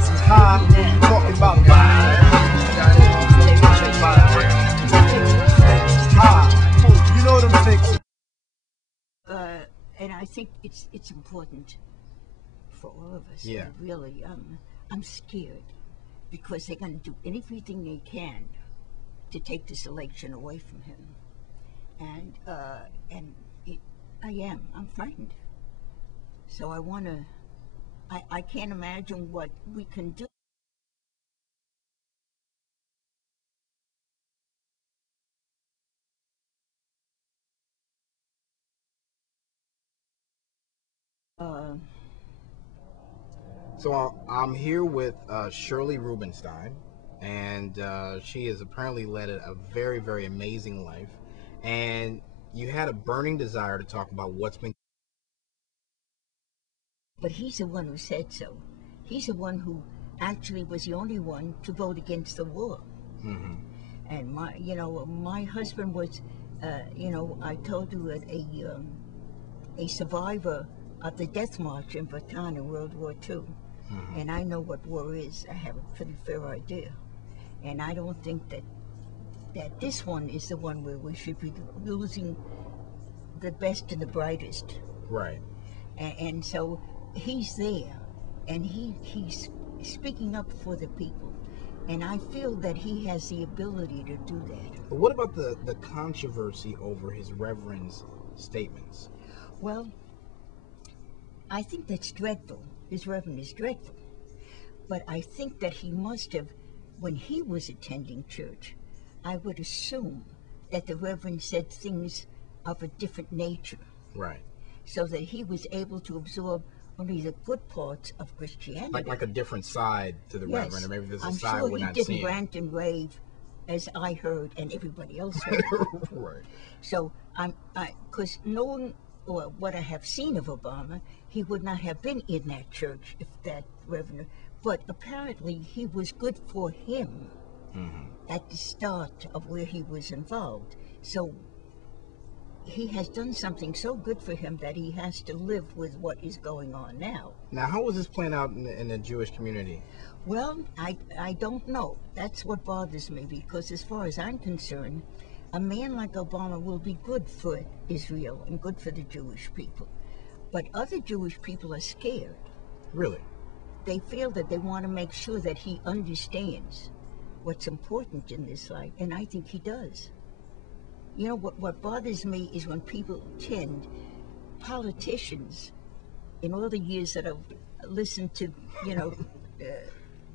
fix is high. Talking about high. You know them fixes. And I think it's important for all of us. Yeah. Really, I'm scared because they're going to do everything they can to take this election away from him, and I'm frightened. So I can't imagine what we can do. So I'm here with Shirley Rubenstein, and she has apparently led a very, very amazing life. And you had a burning desire to talk about what's been. But he's the one who said so. He's the one who actually was the only one to vote against the war. Mm-hmm. And my husband was, I told you that a survivor of the death march in Bataan in World War II. Mm-hmm. And I know what war is. I have a pretty fair idea. And I don't think that this one is the one where we should be losing the best and the brightest. Right. And so he's there, and he's speaking up for the people. And I feel that he has the ability to do that. But what about the controversy over his reverend's statements? Well, I think that's dreadful. His reverend is dreadful. But I think that he must have, when he was attending church, I would assume that the reverend said things of a different nature. Right. So that he was able to absorb only the good parts of Christianity. Like a different side to the Yes. reverend, or maybe there's a I'm side sure we're he not didn't seeing. rant and rave as I heard and everybody else heard. Right. So because knowing what I have seen of Obama, he would not have been in that church if that reverend. But apparently he was good for him at the start of where he was involved. So he has done something so good for him that he has to live with what is going on now. Now, how was this playing out in the Jewish community? Well, I don't know. That's what bothers me, because as far as I'm concerned, a man like Obama will be good for Israel and good for the Jewish people. But other Jewish people are scared. Really? They feel that they want to make sure that he understands what's important in this life, and I think he does. You know, what bothers me is when people attend, politicians, in all the years that I've listened to,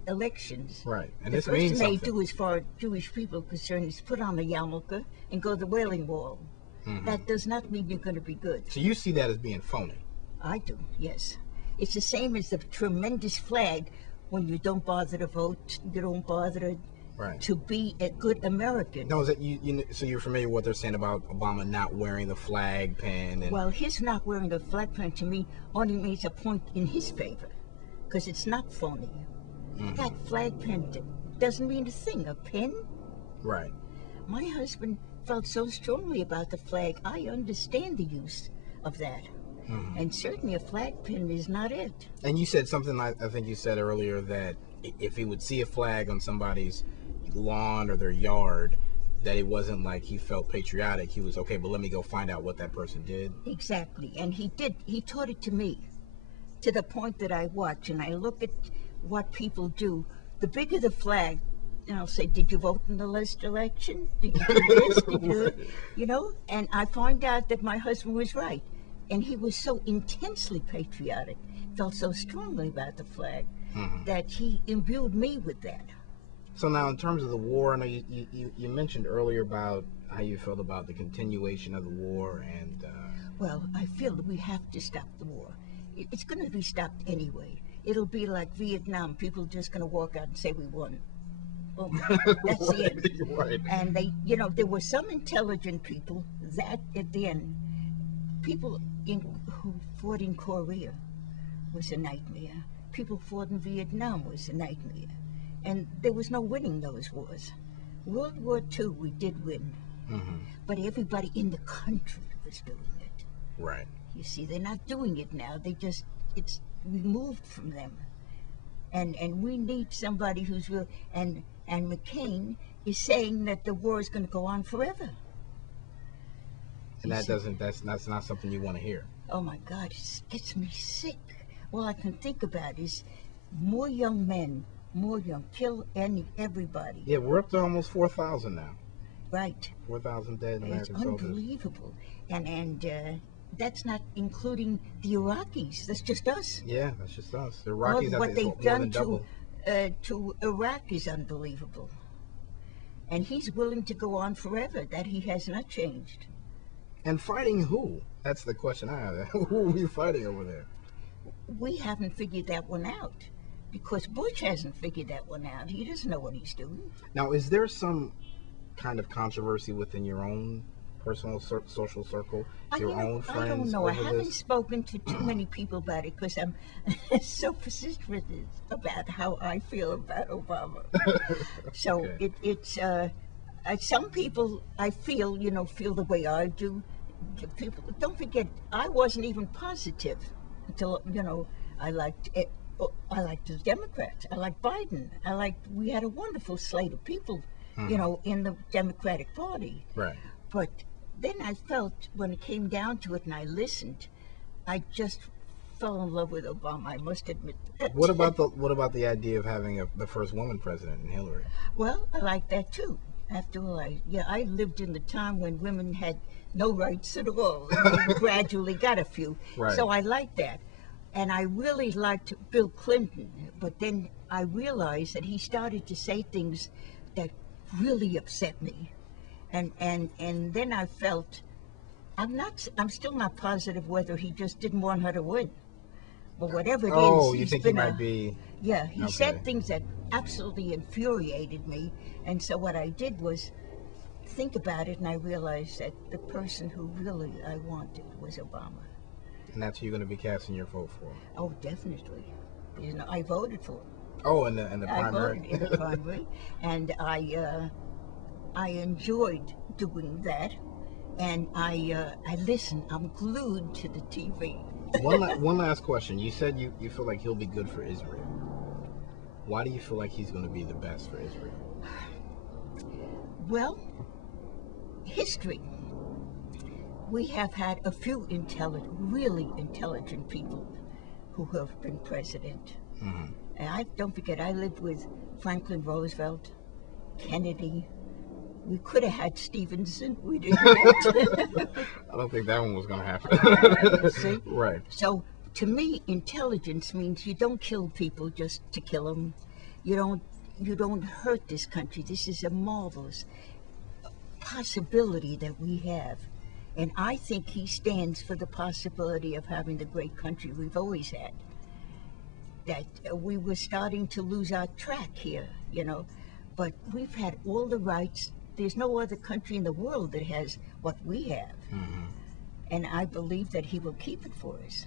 elections. Right. And The this first means thing they something. do, as far as Jewish people are concerned, is put on the yarmulke and go to the Wailing Wall. That does not mean you're going to be good. So you see that as being phony? I do, yes. It's the same as the tremendous flag when you don't bother to vote, you don't bother Right. to be a good American. No, is that so you're familiar with what they're saying about Obama not wearing the flag pin? And Well, his not wearing a flag pin to me only makes a point in his favor, because it's not phony. That flag pin doesn't mean a thing. A pin? right. My husband felt so strongly about the flag. I understand the use of that. And certainly a flag pin is not it. And you said something I think you said earlier that if he would see a flag on somebody's lawn or their yard, that it wasn't like he felt patriotic. He was okay, but let me go find out what that person did. Exactly. And he taught it to me, to the point that I watch and I look at what people do. The bigger the flag, and I'll say, did you vote in the last election? Did you do this? Did you, And I find out that my husband was right. And he was so intensely patriotic, felt so strongly about the flag, that he imbued me with that. So now, in terms of the war, I know you mentioned earlier about how you felt about the continuation of the war, and Well, I feel that we have to stop the war. It's going to be stopped anyway. It'll be like Vietnam. People are just going to walk out and say we won. Well, that's the end. Right. And they, there were some intelligent people that at the end, people who fought in Korea was a nightmare. People fought in Vietnam was a nightmare. And there was no winning those wars. World War II, we did win. But everybody in the country was doing it. right. You see, they're not doing it now. It's removed from them. and we need somebody who's real. And McCain is saying that the war is going to go on forever. And that's not something you want to hear. Oh my God, it gets me sick. All I can think about is more young men, kill everybody. Yeah, we're up to almost 4,000 now. Right. 4,000 dead American It's soldiers. unbelievable. And that's not including the Iraqis. That's just us. Yeah, that's just us. The Iraqis, What they've more done than double. to Iraq is unbelievable. And he's willing to go on forever. That he has not changed. And fighting who? That's the question I have. Who are we fighting over there? We haven't figured that one out because Bush hasn't figured that one out. He doesn't know what he's doing. Now, is there some kind of controversy within your own personal social circle, your own friends? I don't know. I haven't this? spoken to too many people about it because I'm so persistent about how I feel about Obama. So Okay. it's some people I feel feel the way I do. People, don't forget, I wasn't even positive until I liked it. I liked the Democrats. I liked Biden. We had a wonderful slate of people, in the Democratic Party. Right. But then I felt when it came down to it and I listened, I just fell in love with Obama. I must admit that. What about the idea of having the first woman president in Hillary? Well, I like that too. After all, I lived in the time when women had no rights at all. And they gradually got a few. Right. So I liked that. And I really liked Bill Clinton. But then I realized that he started to say things that really upset me. And then I felt I'm still not positive whether he just didn't want her to win. But whatever it is, Oh, you he's think he been might be? Yeah, he Okay. said things that absolutely infuriated me. And so what I did was think about it, and I realized that the person who really I wanted was Obama. And that's who you're going to be casting your vote for. Oh, definitely. I voted for him. Oh, in the I primary. voted in the primary, and I enjoyed doing that. And I listen. I'm glued to the TV. One last question. You said you feel like he'll be good for Israel. Why do you feel like he's going to be the best for Israel? Well, history. We have had a few really intelligent people who have been president. Mm-hmm. And don't forget, I lived with Franklin Roosevelt, Kennedy. We could have had Stevenson. We didn't. I don't think that one was going to happen. See? Right. So, to me, intelligence means you don't kill people just to kill them. You don't hurt this country. This is a marvelous possibility that we have. And I think he stands for the possibility of having the great country we've always had. That we were starting to lose our track here, but we've had all the rights. There's no other country in the world that has what we have. Mm-hmm. And I believe that he will keep it for us.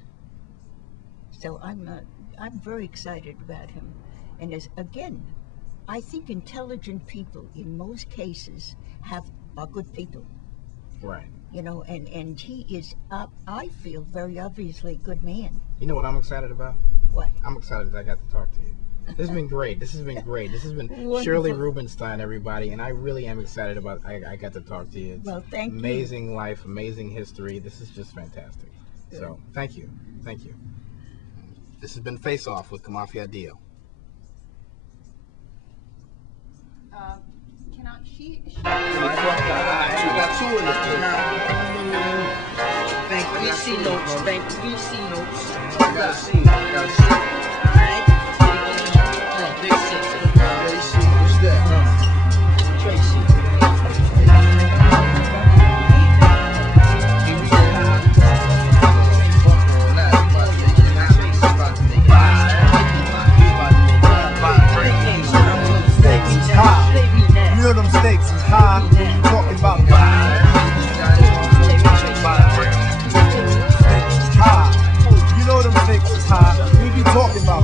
So I'm very excited about him. And again, I think intelligent people in most cases are good people. Right. And he is, I feel, very obviously a good man. You know what I'm excited about? What? I'm excited that I got to talk to you. This has been great. This has been great. This has been Wonderful. Shirley Rubenstein, everybody, and I really am excited about I got to talk to you. It's Well, thank you. amazing life, amazing history. This is just fantastic. Good. So, thank you. Thank you. This has been Face Off with Kamafia Dio. Cannot she? You got two in this. Bank VC notes. Bank VC notes. I gotta see. Alright. Big six. What's that? Tracy. Stakes is high. You know them stakes is high. Talking about stakes is high. You know them stakes is high. We be talking about